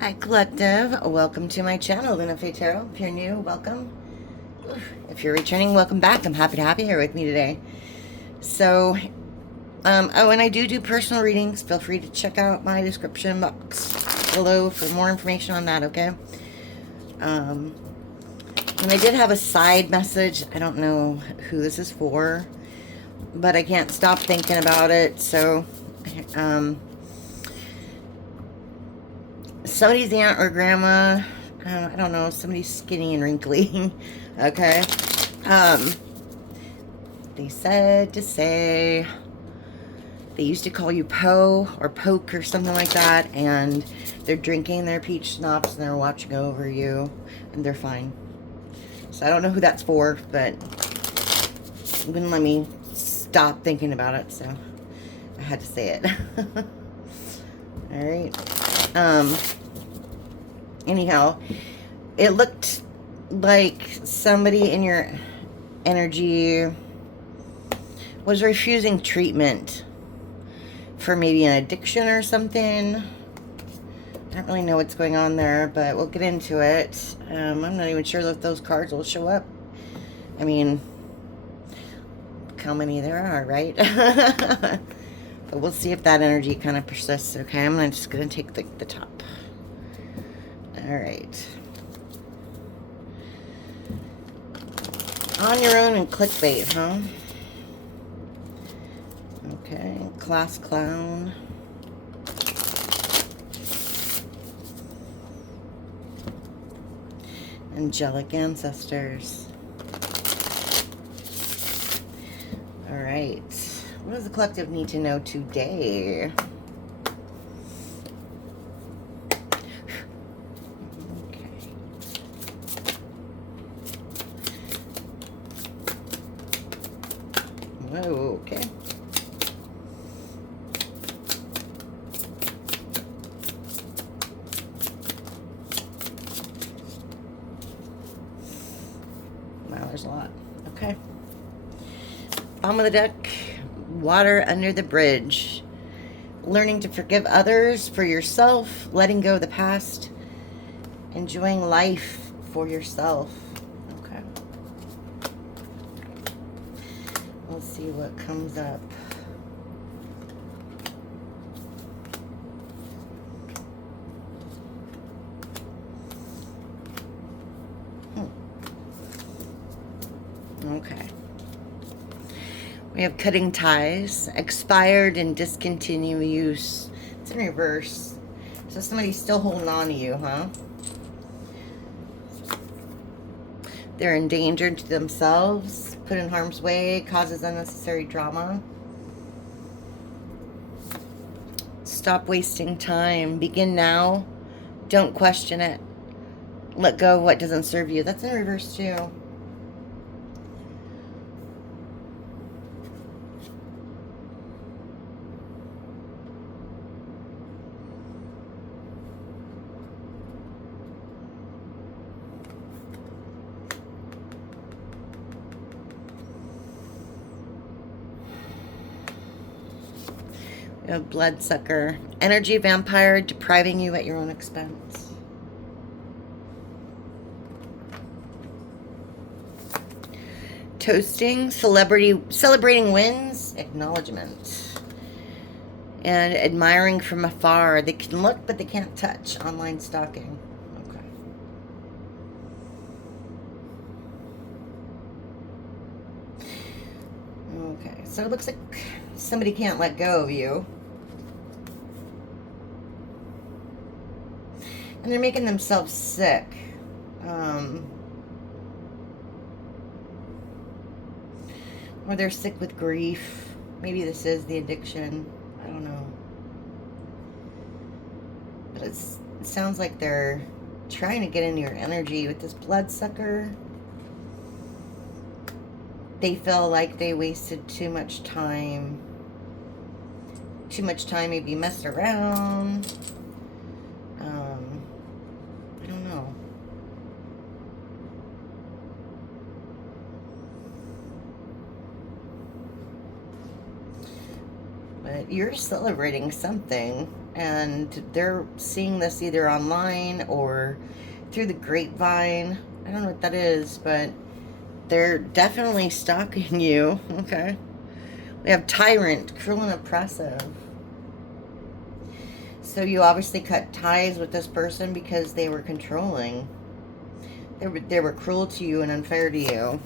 Hi Collective, welcome to my channel, LunaFae Tarot. If you're new, welcome. If you're returning, welcome back. I'm happy to have you here with me today. So, and I do personal readings. Feel free to check out my description box below for more information on that, okay? And I did have a side message. I don't know who this is for, but I can't stop thinking about it, so, somebody's aunt or grandma, I don't know, somebody's skinny and wrinkly, okay? They said to say, they used to call you Poe or Poke or something like that, and they're drinking their peach schnapps and they're watching over you, and they're fine. So I don't know who that's for, but it wouldn't let me stop thinking about it, so I had to say it. Alright. Anyhow, it looked like somebody in your energy was refusing treatment for maybe an addiction or something. I don't really know what's going on there, but we'll get into it. I'm not even sure if those cards will show up. I mean, look how many there are, right? But we'll see if that energy kind of persists, okay? I'm just going to take the top. All right. On your own and clickbait, huh? Okay. Class clown. Angelic ancestors. All right. What does the collective need to know today? Whoa, okay. Wow, there's a lot. Okay. Bottom of the deck, water under the bridge. Learning to forgive others for yourself, letting go of the past, enjoying life for yourself. Okay. We'll see what comes up. Okay. We have cutting ties, expired and discontinue use. It's in reverse. So somebody's still holding on to you, huh? They're endangered to themselves, put in harm's way, causes unnecessary drama. Stop wasting time. Begin now. Don't question it. Let go of what doesn't serve you. That's in reverse too. A bloodsucker. Energy vampire depriving you at your own expense. Toasting. Celebrating wins. Acknowledgement. And admiring from afar. They can look, but they can't touch. Online stalking. Okay, so it looks like somebody can't let go of you. And they're making themselves sick. Or they're sick with grief. Maybe this is the addiction. I don't know. But it sounds like they're trying to get into your energy with this bloodsucker. They feel like they wasted too much time. Too much time maybe messed around. I don't know. But you're celebrating something. and they're seeing this either online or through the grapevine. I don't know what that is, but they're definitely stalking you. Okay. We have tyrant, cruel and oppressive. So you obviously cut ties with this person because they were controlling. They were cruel to you and unfair to you.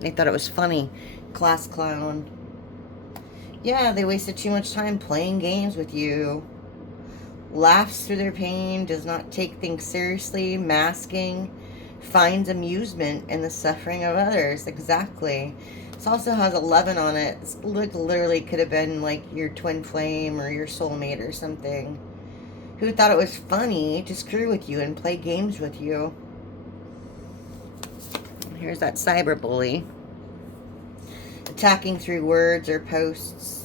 They thought it was funny. Class clown. Yeah, they wasted too much time playing games with you. Laughs through their pain, does not take things seriously, masking, finds amusement in the suffering of others. Exactly. This also has 11 on it. This literally could have been like your twin flame or your soulmate or something, who thought it was funny to screw with you and play games with you. Here's that cyberbully. Attacking through words or posts.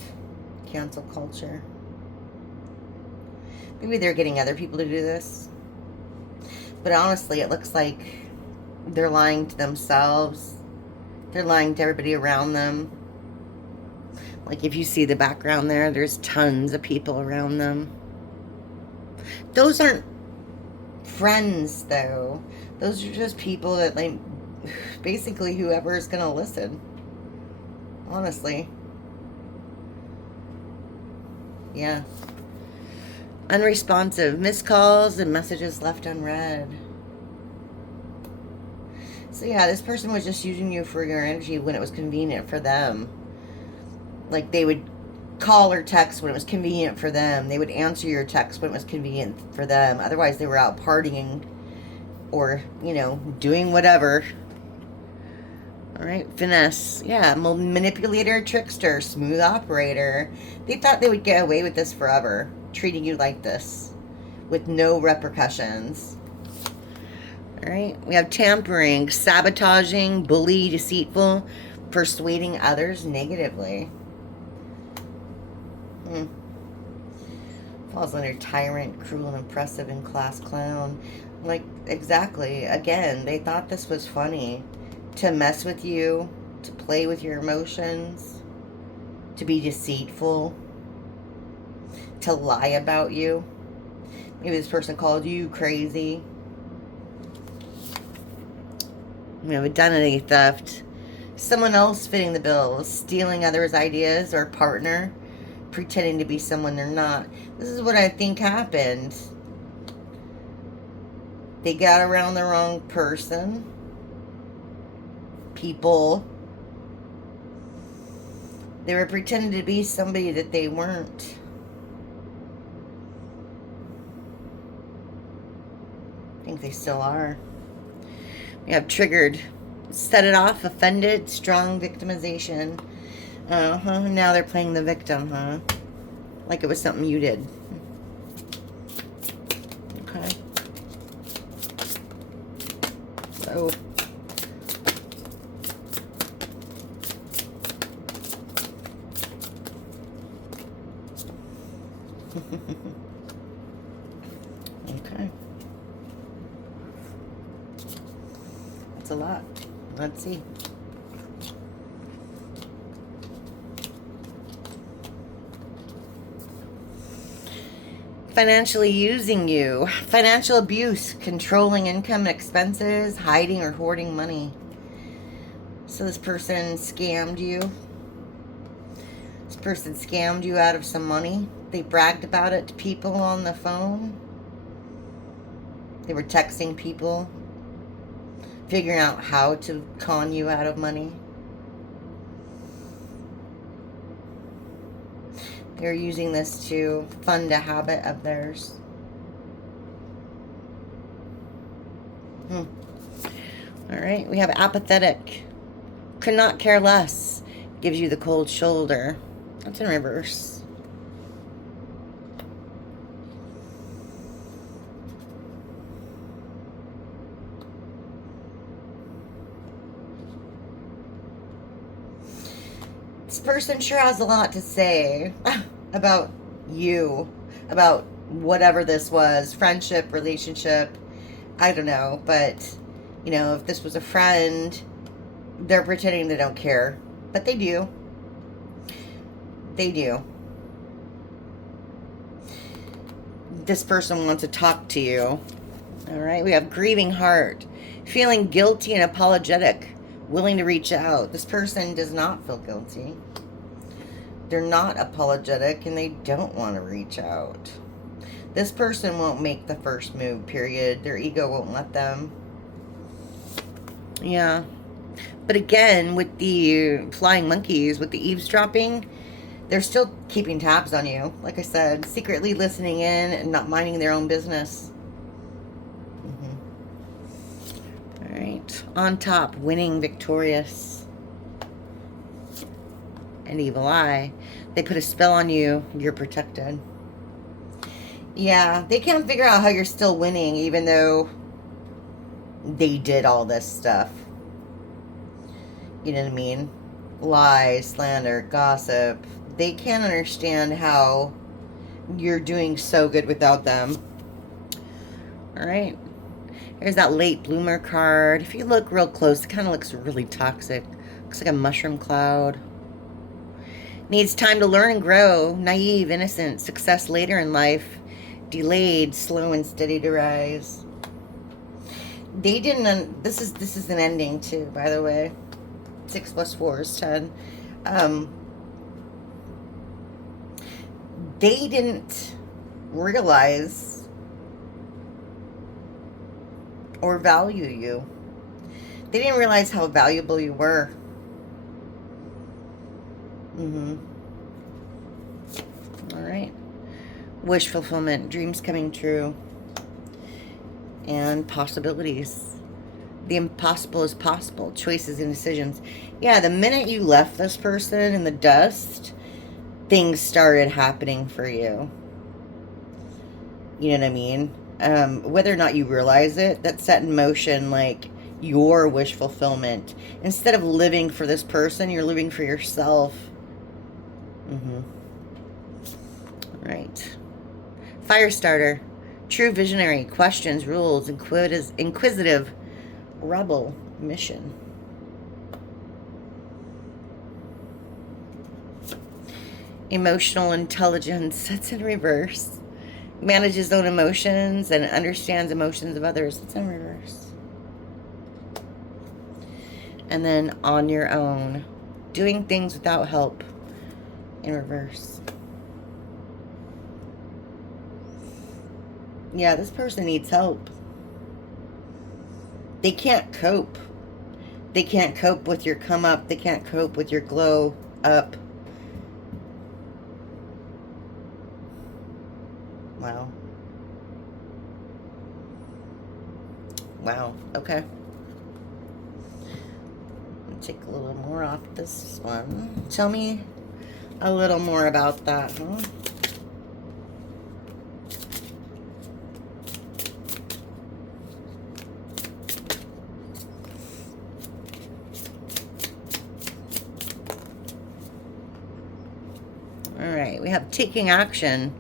Cancel culture. Maybe they're getting other people to do this. But honestly, it looks like they're lying to themselves. They're lying to everybody around them. Like if you see the background there, there's tons of people around them. Those aren't friends, though. Those are just people that, like, basically whoever is going to listen. Honestly. Yeah. Unresponsive. Missed calls and messages left unread. So yeah, this person was just using you for your energy when it was convenient for them. Like they would call or text when it was convenient for them. They would answer your text when it was convenient for them. Otherwise, they were out partying or, you know, doing whatever. All right, finesse. Yeah, manipulator, trickster, smooth operator. They thought they would get away with this forever, treating you like this with no repercussions. All right, we have tampering, sabotaging, bully, deceitful, persuading others negatively. Falls under tyrant, cruel and oppressive, and class clown. Like, exactly. Again, they thought this was funny. To mess with you, to play with your emotions, to be deceitful, to lie about you. Maybe this person called you crazy. We have identity theft. Someone else fitting the bill, stealing others' ideas or partner, pretending to be someone they're not. This is what I think happened. They got around the wrong person. People. They were pretending to be somebody that they weren't. I think they still are. We have triggered. Set it off, offended, strong victimization. Now they're playing the victim, huh? Like it was something you did. Okay. So. Okay. That's a lot. Let's see. Financially using you. Financial abuse. Controlling income and expenses. Hiding or hoarding money. So this person scammed you. This person scammed you out of some money. They bragged about it to people on the phone. They were texting people, figuring out how to con you out of money. They're using this to fund a habit of theirs. All right, we have apathetic. Could not care less. Gives you the cold shoulder. That's in reverse. This person sure has a lot to say about you, about whatever this was, friendship, relationship, I don't know, but, you know, if this was a friend, they're pretending they don't care, but they do. They do. this person wants to talk to you. All right, we have grieving heart, feeling guilty and apologetic, willing to reach out. This person does not feel guilty. They're not apologetic and they don't want to reach out. This person won't make the first move, period. Their ego won't let them. Yeah. But again, with the flying monkeys, with the eavesdropping, they're still keeping tabs on you. Like I said, secretly listening in and not minding their own business. All right. On top, winning, victorious. And evil eye. They put a spell on you. You're protected. Yeah, they can't figure out how you're still winning, even though they did all this stuff. You know what I mean? Lies, slander, gossip. They can't understand how you're doing so good without them. All right. Here's that late bloomer card. If you look real close, it kind of looks really toxic. Looks like a mushroom cloud. Needs time to learn and grow. Naive, innocent. Success later in life. Delayed, slow and steady to rise. They didn't. This is an ending too, by the way. 6 + 4 is 10. They didn't realize or value you. They didn't realize how valuable you were. All right. Wish fulfillment, dreams coming true, and possibilities. The impossible is possible. Choices and decisions. Yeah, the minute you left this person in the dust, things started happening for you. You know what I mean? Whether or not you realize it, that set in motion, like, your wish fulfillment. Instead of living for this person, you're living for yourself. Right. Firestarter. True visionary. Questions, rules, inquisitive. Rebel. Mission. Emotional intelligence. That's in reverse. Manages own emotions and understands emotions of others. That's in reverse. And then on your own. Doing things without help. In reverse. Yeah, this person needs help. They can't cope. They can't cope with your come up. They can't cope with your glow up. Wow. Wow. Okay. Take a little more off this one. Tell me a little more about that, huh? All right, we have taking action,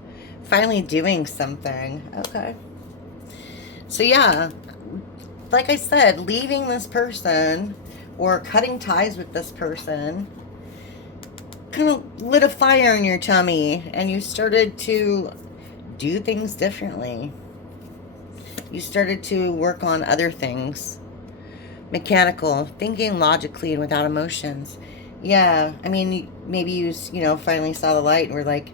finally doing something. Okay. So yeah, like I said, leaving this person or cutting ties with this person kind of lit a fire in your tummy and you started to do things differently. You started to work on other things. Mechanical, thinking logically and without emotions. Yeah, I mean, maybe you finally saw the light and were like,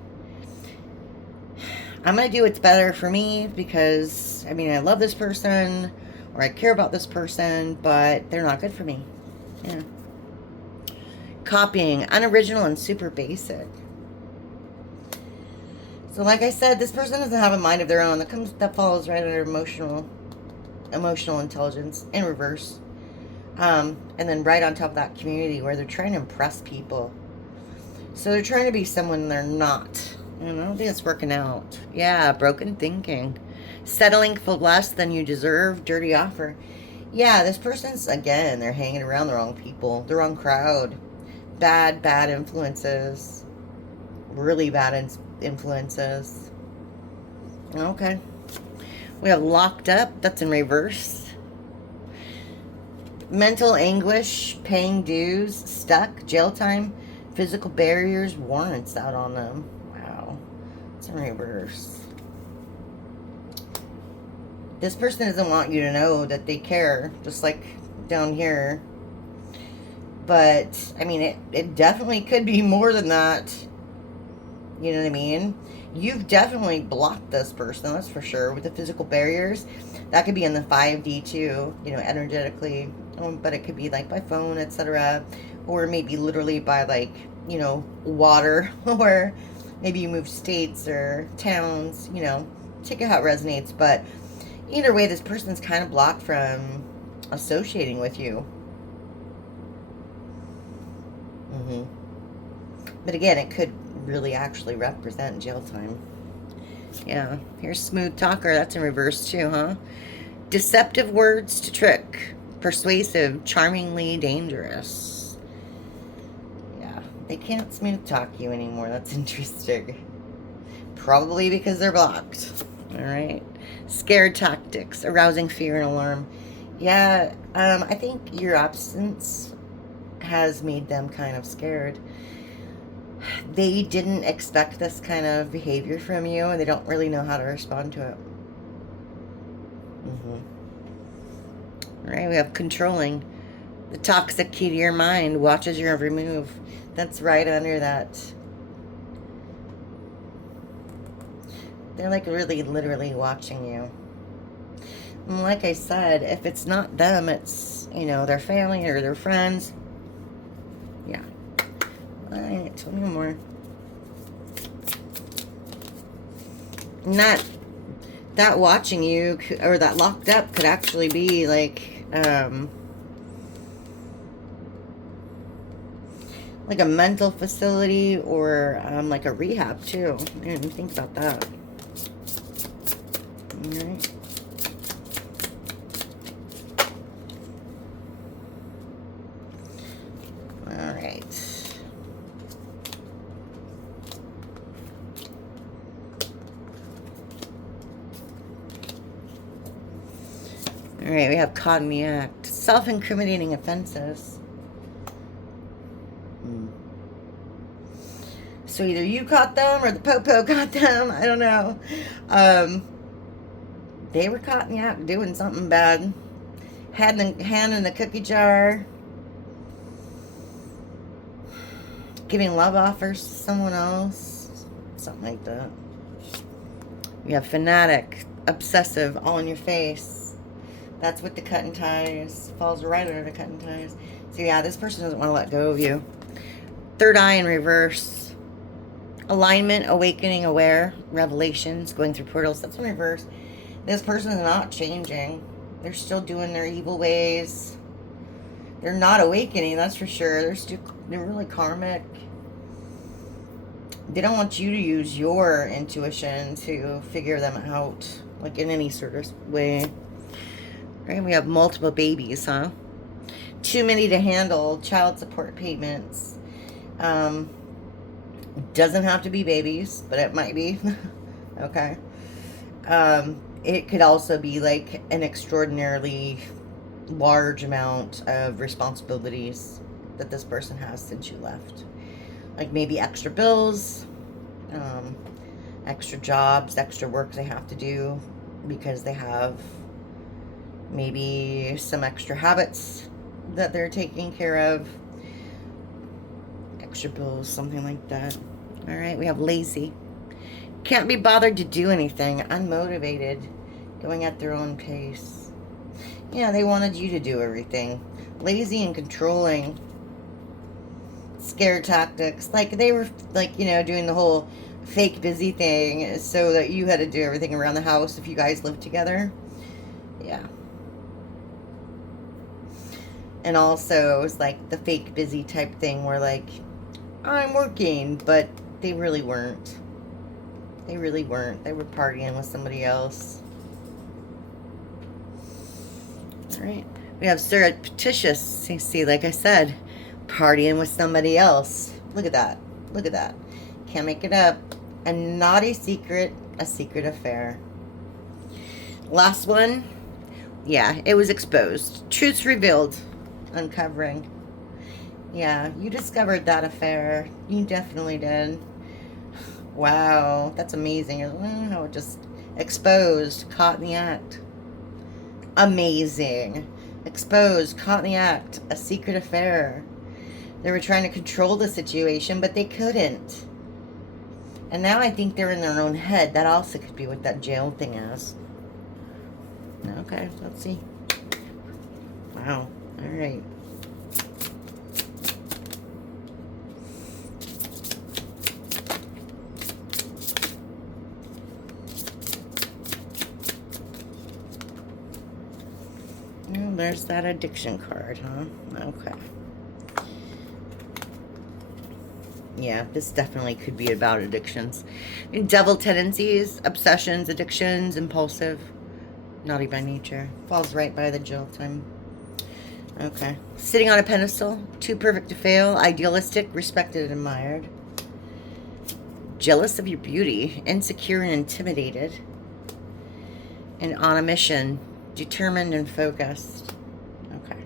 I'm going to do what's better for me because, I mean, I love this person or I care about this person, but they're not good for me. Yeah. Copying, unoriginal and super basic. So like I said, this person doesn't have a mind of their own. That follows right under emotional intelligence in reverse. And then right on top of that, community, where they're trying to impress people. So they're trying to be someone they're not. And I don't think it's working out. Yeah, broken thinking. Settling for less than you deserve, dirty offer. Yeah, this person's, again, they're hanging around the wrong people, the wrong crowd. Bad influences. Really bad influences. Okay. We have locked up. That's in reverse. Mental anguish, paying dues, stuck, jail time, physical barriers, warrants out on them. Wow. It's in reverse. This person doesn't want you to know that they care, just like down here. But, I mean, it definitely could be more than that. You know what I mean? You've definitely blocked this person, that's for sure, with the physical barriers. That could be in the 5D too, you know, energetically. But it could be like by phone, etc. Or maybe literally by, like, you know, water. Or maybe you move states or towns, you know. Take it how it resonates. But either way, this person's kind of blocked from associating with you. But again, it could really actually represent jail time. Yeah, here's smooth talker. That's in reverse too, huh? Deceptive words to trick. Persuasive, charmingly dangerous. Yeah, they can't smooth talk you anymore. That's interesting. Probably because they're blocked. All right. Scared tactics, arousing fear and alarm. Yeah, I think your absence has made them kind of scared. They didn't expect this kind of behavior from you, and they don't really know how to respond to it. All right, we have controlling. The toxic key to your mind, watches your every move. That's right under that. They're like really literally watching you. And like I said, if it's not them, it's, you know, their family or their friends. Yeah. All right, tell me more. Not that watching you, or that locked up, could actually be like a mental facility, or like a rehab too. I didn't even think about that. All right. All right. All right, we have caught in the act. Self-incriminating offenses. So either you caught them or the popo caught them. I don't know. They were caught in the act doing something bad. Hand in the cookie jar. Giving love offers to someone else. Something like that. You have fanatic, obsessive, all in your face. That's what the cut and ties falls right under the cut and ties. So yeah, this person doesn't want to let go of you. Third eye in reverse. Alignment, awakening, aware, revelations, going through portals. That's in reverse. This person is not changing. They're still doing their evil ways. They're not awakening, that's for sure. They're really karmic. They don't want you to use your intuition to figure them out, like in any sort of way. Right? We have multiple babies, huh? Too many to handle. Child support payments. Doesn't have to be babies, but it might be. Okay. It could also be like an extraordinarily large amount of responsibilities that this person has since you left. Like maybe extra bills, extra jobs, extra work they have to do because they have maybe some extra habits that they're taking care of. Extra bills, something like that. All right, we have lazy. Can't be bothered to do anything. Unmotivated. Going at their own pace. Yeah, they wanted you to do everything. Lazy and controlling. Scare tactics. Like, they were, like, you know, doing the whole fake busy thing so that you had to do everything around the house if you guys lived together. Yeah. And also, it was like the fake busy type thing where, like, I'm working, but they really weren't. They really weren't. They were partying with somebody else. All right. We have surreptitious. See, like I said, partying with somebody else. Look at that. Look at that. Can't make it up. A naughty secret, a secret affair. Last one. Yeah, it was exposed. Truths revealed. Uncovering. Yeah, you discovered that affair. You definitely did. Wow, that's amazing. How it just exposed, caught in the act. Amazing. Exposed, caught in the act, a secret affair. They were trying to control the situation, but they couldn't. And now I think they're in their own head. That also could be what that jail thing is. Okay, let's see. Wow. All right. Well, there's that addiction card, huh? Okay. Yeah, this definitely could be about addictions. Devil tendencies, obsessions, addictions, impulsive, naughty by nature. Falls right by the jail time. Okay. Sitting on a pedestal, too perfect to fail, idealistic, respected and admired. Jealous of your beauty, insecure and intimidated. And on a mission, determined and focused. Okay.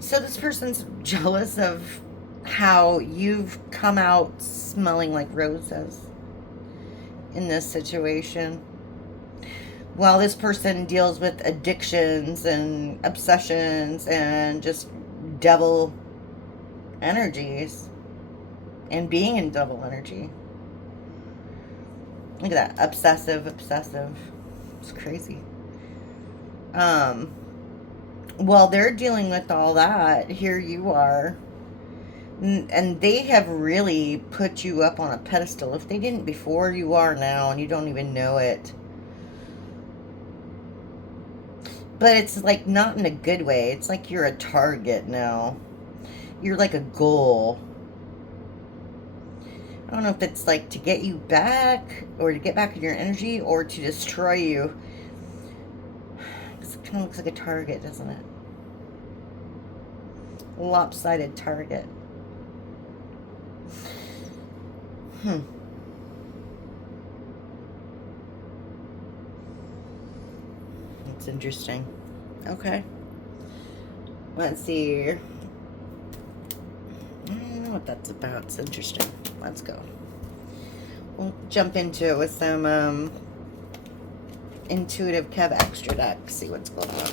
So this person's jealous of how you've come out smelling like roses in this situation. While this person deals with addictions and obsessions and just devil energies and being in devil energy. Look at that. Obsessive. It's crazy. While they're dealing with all that, here you are. And they have really put you up on a pedestal. If they didn't before, you are now, and you don't even know it. But it's like not in a good way. It's like you're a target now. You're like a goal. I don't know if it's like to get you back or to get back in your energy or to destroy you. It kind of looks like a target, doesn't it? A lopsided target. That's interesting. Okay. Let's see. I don't know what that's about. It's interesting. Let's go. We'll jump into it with some intuitive Kev extra deck. See what's going on.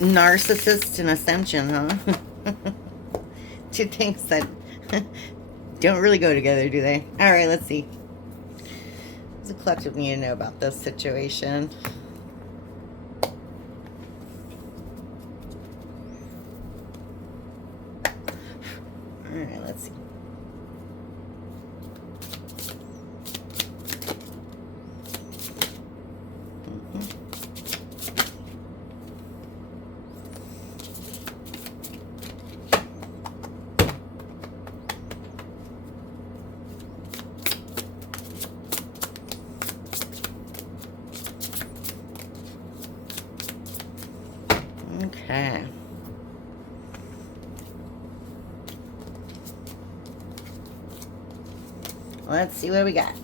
Narcissist and ascension, huh? Two things that don't really go together, do they? All right, let's see. Does the collective need to know about this situation? All right, let's see. Okay. Let's see what we got.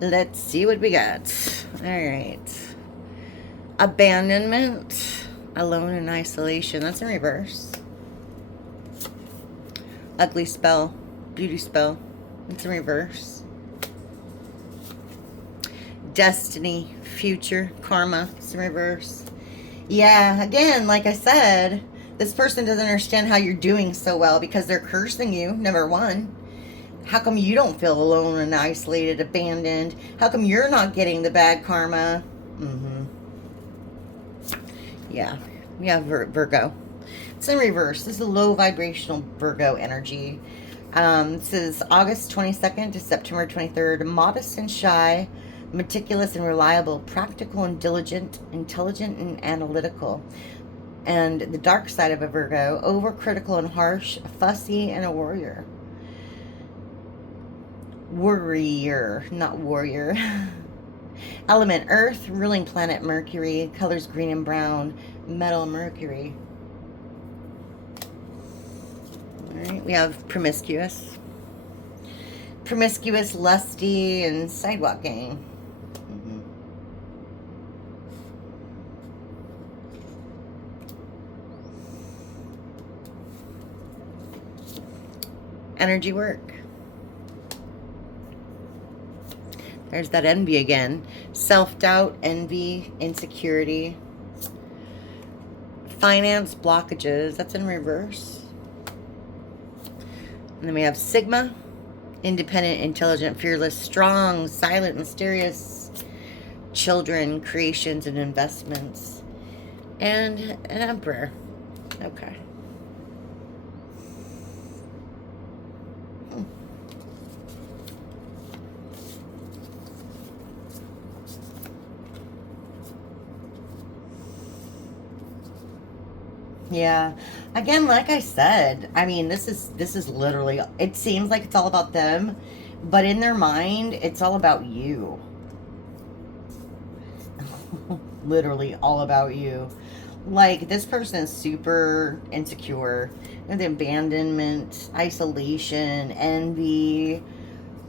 Let's see what we got. All right. Abandonment. Alone in isolation. That's in reverse. Ugly spell. Beauty spell. It's in reverse. Destiny. Future. Karma. It's in reverse. Yeah, again, like I said, this person doesn't understand how you're doing so well because they're cursing you, number one. How come you don't feel alone and isolated, abandoned? How come you're not getting the bad karma? Yeah, we have Virgo. It's in reverse. This is a low vibrational Virgo energy. This is August 22nd to September 23rd. Modest and shy, meticulous and reliable, practical and diligent, intelligent and analytical. And the dark side of a Virgo, overcritical and harsh, fussy, and a warrior. Worrier, not warrior. Element Earth, ruling planet Mercury, colors green and brown, metal Mercury. Alright, we have promiscuous. Promiscuous, lusty, and sidewalking. Energy work. There's that envy again. Self-doubt, envy, insecurity. Finance blockages. That's in reverse. And then we have Sigma. Independent, intelligent, fearless, strong, silent, mysterious. Children, creations, and investments. And an Emperor. Okay. Yeah. Again, like I said, I mean, this is literally, it seems like it's all about them, but in their mind, it's all about you. Literally all about you. Like, this person is super insecure. The abandonment, isolation, envy.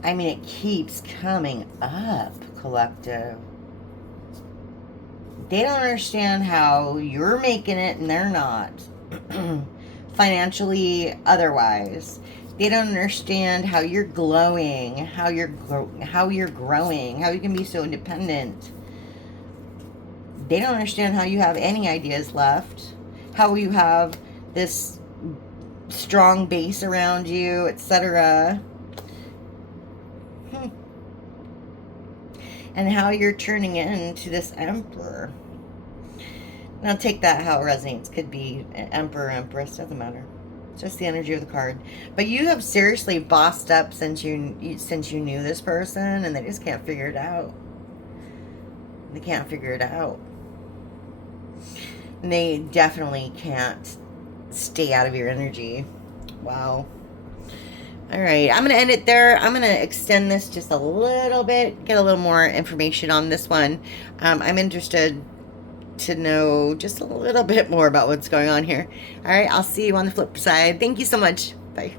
I mean, it keeps coming up, collective. They don't understand how you're making it and they're not. Financially, otherwise. They don't understand how you're glowing, how you're growing, how you can be so independent. They don't understand how you have any ideas left, how you have this strong base around you, etc. And how you're turning into this Emperor. Now take that how it resonates. Could be Emperor, Empress, doesn't matter. It's just the energy of the card. But you have seriously bossed up since you knew this person, and they just can't figure it out. They can't figure it out. And they definitely can't stay out of your energy. Wow. All right, I'm going to end it there. I'm going to extend this just a little bit, get a little more information on this one. I'm interested to know just a little bit more about what's going on here. All right, I'll see you on the flip side. Thank you so much. Bye.